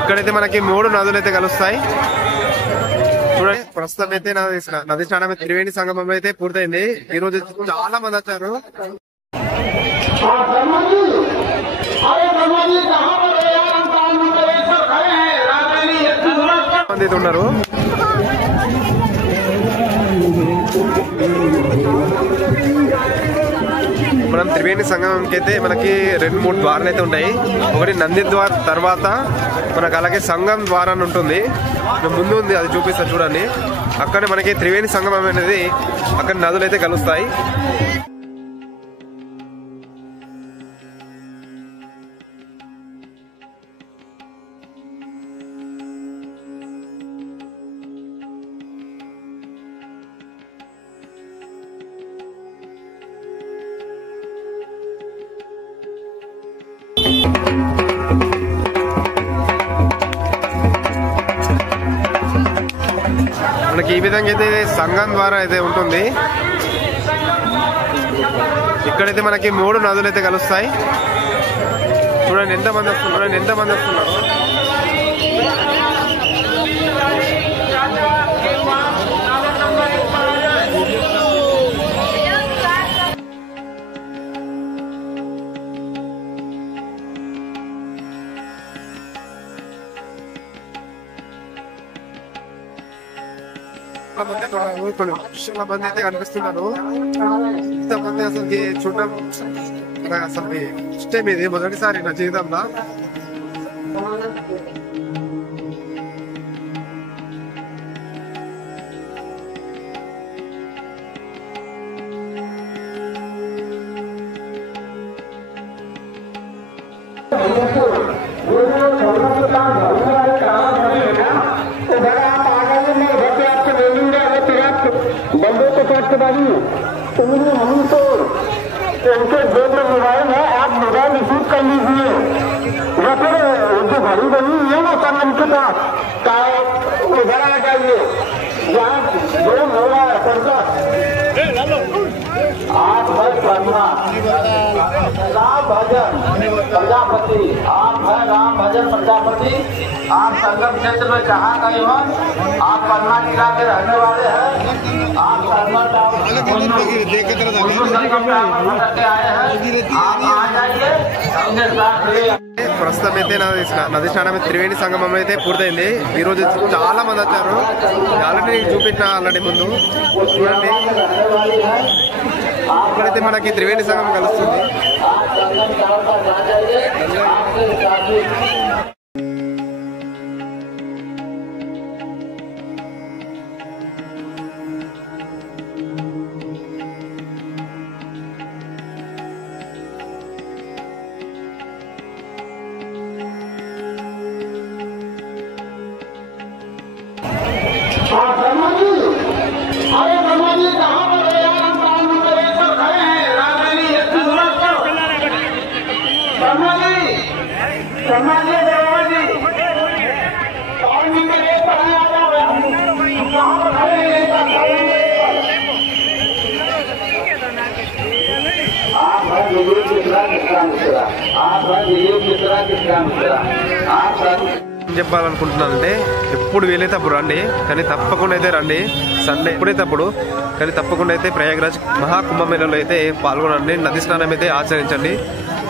ఇక్కడైతే మనకి 3 నదులు అయితే కలుస్తాయి చూడండి. ప్రస్తుతం అయితే నది స్నానం త్రివేణి సంగమం అయితే పూర్తయింది. ఈ రోజు చాలా మంది వచ్చారు. మంది అయితే ఉన్నారు. మనం త్రివేణి సంగమంకి అయితే మనకి 2-3 ద్వారాలు అయితే ఉంటాయి. ఒకటి నంది ద్వార్, తర్వాత మనకు అలాగే సంగం ద్వారం అని ఉంటుంది. ముందు ఉంది, అది చూపిస్తా చూడండి. అక్కడ మనకి త్రివేణి సంగమం అనేది అక్కడ నదులు అయితే కలుస్తాయి. మనకి ఈ విధంగా అయితే సంగం ద్వారా అయితే ఉంటుంది. ఇక్కడైతే మనకి 3 నదులు అయితే కలుస్తాయి. చూడండి ఎంతమంది వస్తున్నారు. కొన్ని లక్షల మంది అయితే కనిపిస్తున్నారు. ఇంతమంది అసలు చూడడం అసలు ఇష్టం. ఇది మొదటిసారి నా జీవితంలో. उनके दो मोबाइल है, आप मोबाइल रिसीव कर लीजिए या फिर जो घड़ी बनी है ना संगम के पास उधर आ जाइए। यहाँ जो मोड़ा है आप है परमा राम भजन प्रजापति, आप है राम भजन प्रजापति। आप संगम क्षेत्र में जहाँ गए हो, आप परमा जिला के रहने वाले हैं। आप परमा ప్రస్తుతం అయితే నది స్నానం త్రివేణి సంగమం అయితే పూర్తయింది. ఈ రోజు చాలా మంది వచ్చారు. ఆల్రెడీ చూపించిన ముందు చూడండి. ఇప్పుడైతే మనకి త్రివేణి సంగమం కలుస్తుంది. చెప్పాలనుకుంటున్నానంటే ఎప్పుడు వీలైతే అప్పుడు రండి, కానీ తప్పకుండా అయితే రండి. సండే ఎప్పుడైతే అప్పుడు, కానీ తప్పకుండా అయితే ప్రయాగరాజ్ మహాకుంభమేళలో అయితే పాల్గొనండి. నది స్నానం అయితే ఆచరించండి.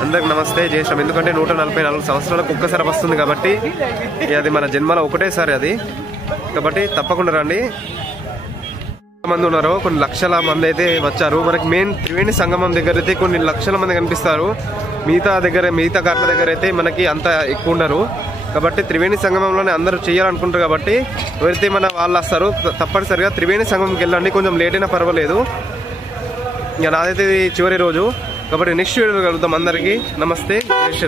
అందరికి నమస్తే, జై శ్రీరామ్. ఎందుకంటే 144 సంవత్సరాలకు ఒక్కసారి వస్తుంది కాబట్టి అది మన జన్మలో ఒకటేసారి అది, కాబట్టి తప్పకుండా రండి. మంది ఉన్నారు, కొన్ని లక్షల మంది అయితే వచ్చారు. మనకి మెయిన్ త్రివేణి సంగమం దగ్గర అయితే కొన్ని లక్షల మంది కనిపిస్తారు. మిగతా ఘాట్ల దగ్గర అయితే మనకి అంత ఎక్కువ ఉండరు. కాబట్టి త్రివేణి సంగమంలోనే అందరూ చేయాలనుకుంటారు. కాబట్టి ఎవరైతే మన వాళ్ళు వస్తారు తప్పనిసరిగా త్రివేణి సంగమంకి వెళ్ళండి. కొంచెం లేట్ అయినా పర్వాలేదు. ఇక నాదైతే చివరి రోజు కాబట్టి నెక్స్ట్ వీడియో కలుద్దాం. అందరికీ నమస్తే, జై శ్రీరామ్.